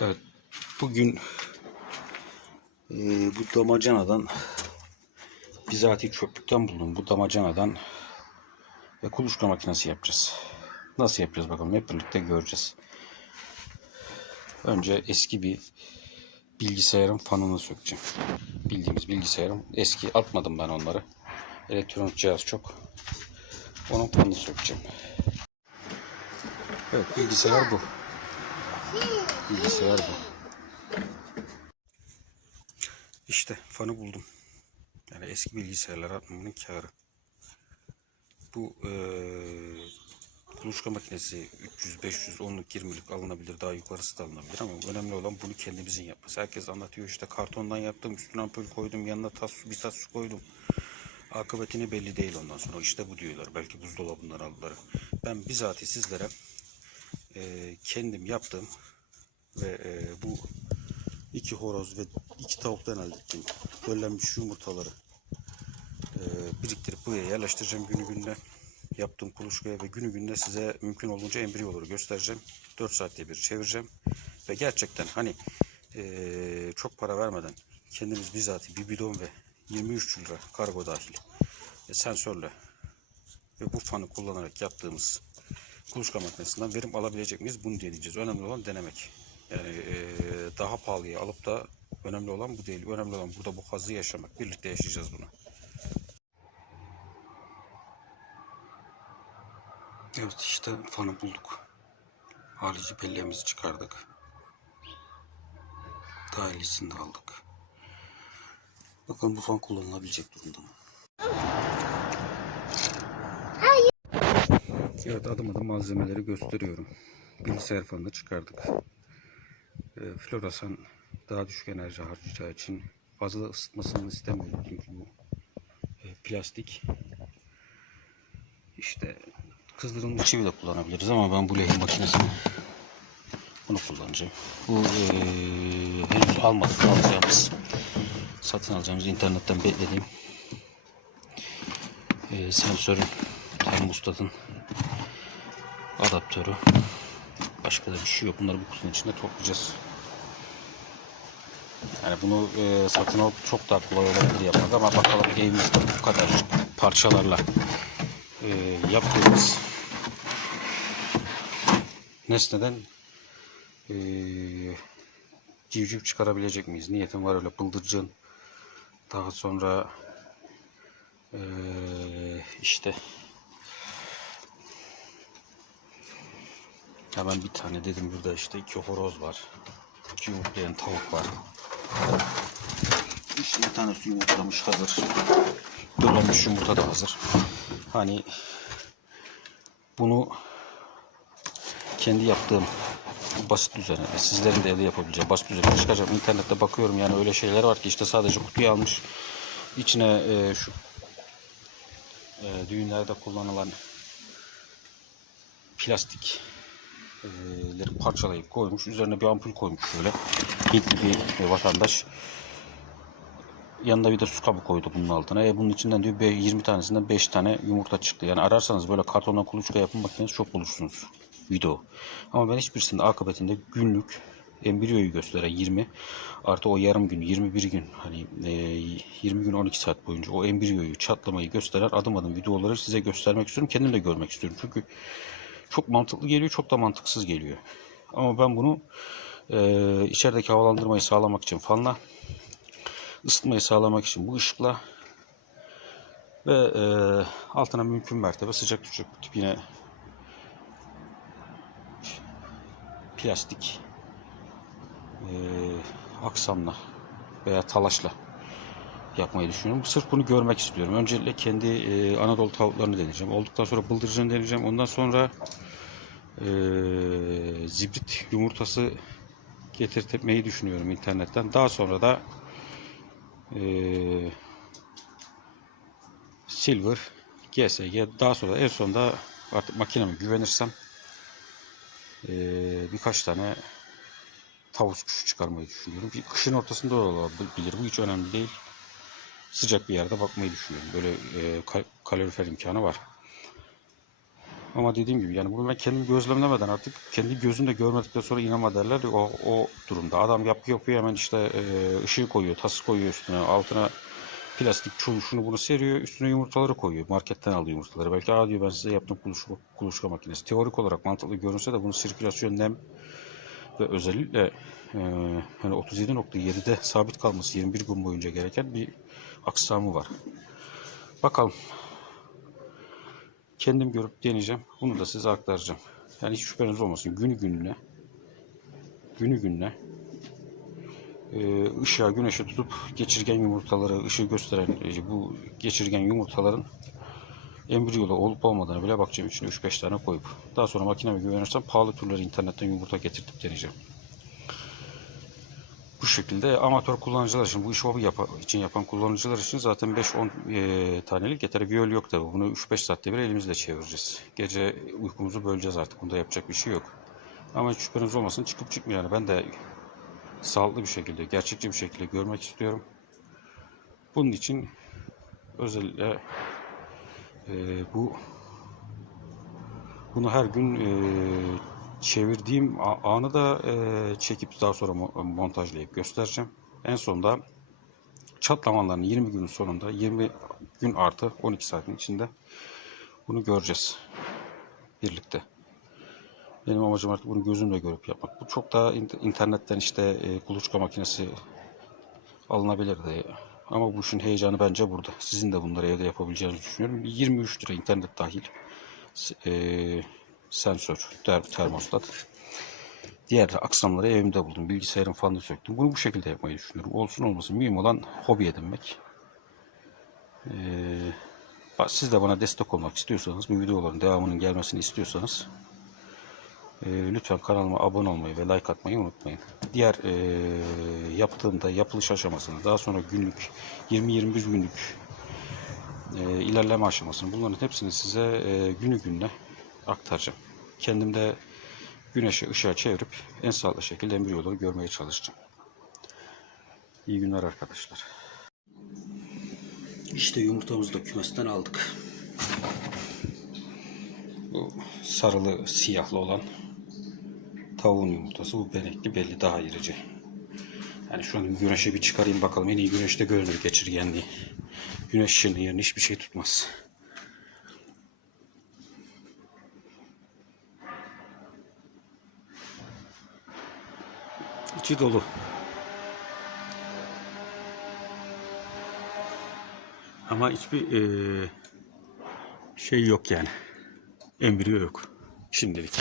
Evet, bugün e, bu damacanadan bizatihi çöplükten buldum. Bu damacanadan ve kuluçka makinesi yapacağız. Nasıl yapacağız bakalım hep birlikte göreceğiz. Önce eski bir bilgisayarın fanını sökeceğim. Bildiğimiz bilgisayarım eski atmadım ben onları. Elektronik cihaz çok. Onun fanını sökeceğim. Evet bilgisayar bu. Bilgisayar bu. İşte fanı buldum. Yani eski bilgisayarlar atmamanın kârı. Bu eee kuluçka makinesi 300, 500, 10'luk, 20'lik alınabilir. Daha yukarısı da alınabilir ama önemli olan bunu kendimizin yapması. Herkes anlatıyor işte kartondan yaptım, üstüne ampul koydum, yanına tas bir tas su koydum. Akıbetini belli değil ondan sonra. İşte bu diyorlar. Belki buzdolabından aldılar. Ben bizatihi sizlere eee, kendim yaptığım ve e, bu iki horoz ve iki tavuktan elde ettiğim döllenmiş yumurtaları e, biriktirip buraya yerleştireceğim günü gününe yaptığım kuluçkaya ve günü gününe size mümkün olduğunca embriyoları göstereceğim. 4 saatte bir çevireceğim ve gerçekten hani e, çok para vermeden kendimiz bizatihi bir bidon ve 23 lira kargo dahil e, sensörle ve bu fanı kullanarak yaptığımız kuluçka makinesinden verim alabilecek miyiz? Bunu deneyeceğiz. Önemli olan denemek. Yani eee, daha pahalıya alıp da önemli olan bu değil. Önemli olan burada bu hazzı yaşamak. Birlikte yaşayacağız bunu. Evet işte fanı bulduk. Halici belleğimizi çıkardık. Dahilisini de aldık. Bakalım bu fan kullanılabilecek durumda mı? Evet adım adım malzemeleri gösteriyorum. Bilgisayar fanını çıkardık. E, floresan daha düşük enerji harcayacağı için fazla ısıtmasını istemiyorum çünkü bu e, plastik. İşte kızdırılmış çivi de kullanabiliriz ama ben bu lehim makinesini bunu kullanacağım. Bu e, henüz almadık alacağımız satın alacağımız internetten beklediğim e, sensörün termostatın adaptörü başka da bir şey yok. Bunları bu kutunun içinde toplayacağız. Yani bunu e, satın alıp çok daha kolay olabilir yapmak ama bakalım evimizde bu kadar parçalarla e, yaptığımız nesneden e, civciv çıkarabilecek miyiz? Niyetim var öyle bıldırcın. Daha sonra e, işte Hemen bir tane dedim burada işte iki horoz var. İki yumurtlayan tavuk var. İşte bir tanesi yumurtlamış hazır. Döllenmiş yumurta da hazır. Hani bunu kendi yaptığım basit düzeninde sizlerin de evde yapabileceği basit düzeninde çıkacağım. İnternette bakıyorum yani öyle şeyler var ki işte sadece kutuyu almış içine e, şu e, düğünlerde kullanılan plastik leri parçalayıp koymuş. Üzerine bir ampul koymuş şöyle. Hintli bir vatandaş. Yanında bir de su kabı koydu bunun altına. E bunun içinden diyor be- 20 tanesinden 5 tane yumurta çıktı. Yani ararsanız böyle kartondan kuluçka yapım makinesi çok bulursunuz. Video. Ama ben hiçbirisinde akıbetinde günlük embriyoyu gösteren 20 artı o yarım gün 21 gün hani e, 20 gün 12 saat boyunca o embriyoyu çatlamayı gösteren adım adım videoları size göstermek istiyorum. Kendim de görmek istiyorum. Çünkü çok mantıklı geliyor, çok da mantıksız geliyor. Ama ben bunu e, içerideki havalandırmayı sağlamak için fanla, ısıtmayı sağlamak için bu ışıkla ve e, altına mümkün mertebe sıcak tutacak bu tip yine plastik e, aksamla veya talaşla yapmayı düşünüyorum. Sırf bunu görmek istiyorum. Öncelikle kendi e, Anadolu tavuklarını deneyeceğim. Olduktan sonra bıldırcını deneyeceğim. Ondan sonra e, zibrit yumurtası getirtmeyi düşünüyorum internetten. Daha sonra da e, silver GSG daha sonra en sonunda artık makineme güvenirsem e, birkaç tane tavus kuşu çıkarmayı düşünüyorum. Bir kışın ortasında da olabilir. Bu hiç önemli değil sıcak bir yerde bakmayı düşünüyorum. Böyle e, ka- kalorifer imkanı var. Ama dediğim gibi yani bunu ben kendim gözlemlemeden artık kendi gözümle görmedikten sonra inanma derler o, o durumda. Adam yapıyor yapıyor hemen işte e, ışığı koyuyor, tası koyuyor üstüne, altına plastik çuğu şunu bunu seriyor, üstüne yumurtaları koyuyor. Marketten alıyor yumurtaları. Belki aa diyor ben size yaptım kuluçka, kuluçka makinesi. Teorik olarak mantıklı görünse de bunun sirkülasyon nem ve özellikle e, hani 37.7'de sabit kalması 21 gün boyunca gereken bir aksamı var. Bakalım. Kendim görüp deneyeceğim. Bunu da size aktaracağım. Yani hiç şüpheniz olmasın. Günü gününe günü gününe e, ışığa güneşe tutup geçirgen yumurtaları ışığı gösteren e, bu geçirgen yumurtaların embriyolu olup olmadığını bile bakacağım içine 3-5 tane koyup. Daha sonra makineme güvenirsem pahalı türleri internetten yumurta getirtip deneyeceğim. Şekilde amatör kullanıcılar için bu işi hobi yapa, için yapan kullanıcılar için zaten 5-10 e, tanelik yeter. Viyol yok tabi. Bunu 3-5 saatte bir elimizle çevireceğiz. Gece uykumuzu böleceğiz artık. Bunda yapacak bir şey yok. Ama hiç şüpheniz olmasın çıkıp çıkmıyor. Yani ben de sağlıklı bir şekilde, gerçekçi bir şekilde görmek istiyorum. Bunun için özellikle e, bu bunu her gün e, çevirdiğim anı da e, çekip daha sonra mo- montajlayıp göstereceğim. En sonunda çatlamaların 20 günün sonunda 20 gün artı 12 saatin içinde bunu göreceğiz birlikte. Benim amacım artık bunu gözümle görüp yapmak. Bu çok daha in- internetten işte e, kuluçka makinesi alınabilirdi. Ama bu işin heyecanı bence burada. Sizin de bunları evde yapabileceğinizi düşünüyorum. 23 lira internet dahil e, sensör, ter, termostat. Diğer aksamları evimde buldum. Bilgisayarın fanını söktüm. Bunu bu şekilde yapmayı düşünüyorum. Olsun olmasın mühim olan hobi edinmek. Ee, siz de bana destek olmak istiyorsanız, bu videoların devamının gelmesini istiyorsanız e, lütfen kanalıma abone olmayı ve like atmayı unutmayın. Diğer e, yaptığımda yapılış aşamasını, daha sonra günlük 20-21 günlük e, ilerleme aşamasını bunların hepsini size e, günü gününe aktaracağım. Kendim de güneşe ışığa çevirip en sağlıklı şekilde embriyoları görmeye çalışacağım. İyi günler arkadaşlar. İşte yumurtamızı da kümesten aldık. Bu sarılı siyahlı olan tavuğun yumurtası. Bu benekli belli daha irici. Yani şu an güneşe bir çıkarayım bakalım. En iyi güneşte görünür geçirgenliği. Güneş ışığının yerine hiçbir şey tutmaz. İçi dolu. Ama hiçbir eee, şey yok yani. Embriyo yok. Şimdilik.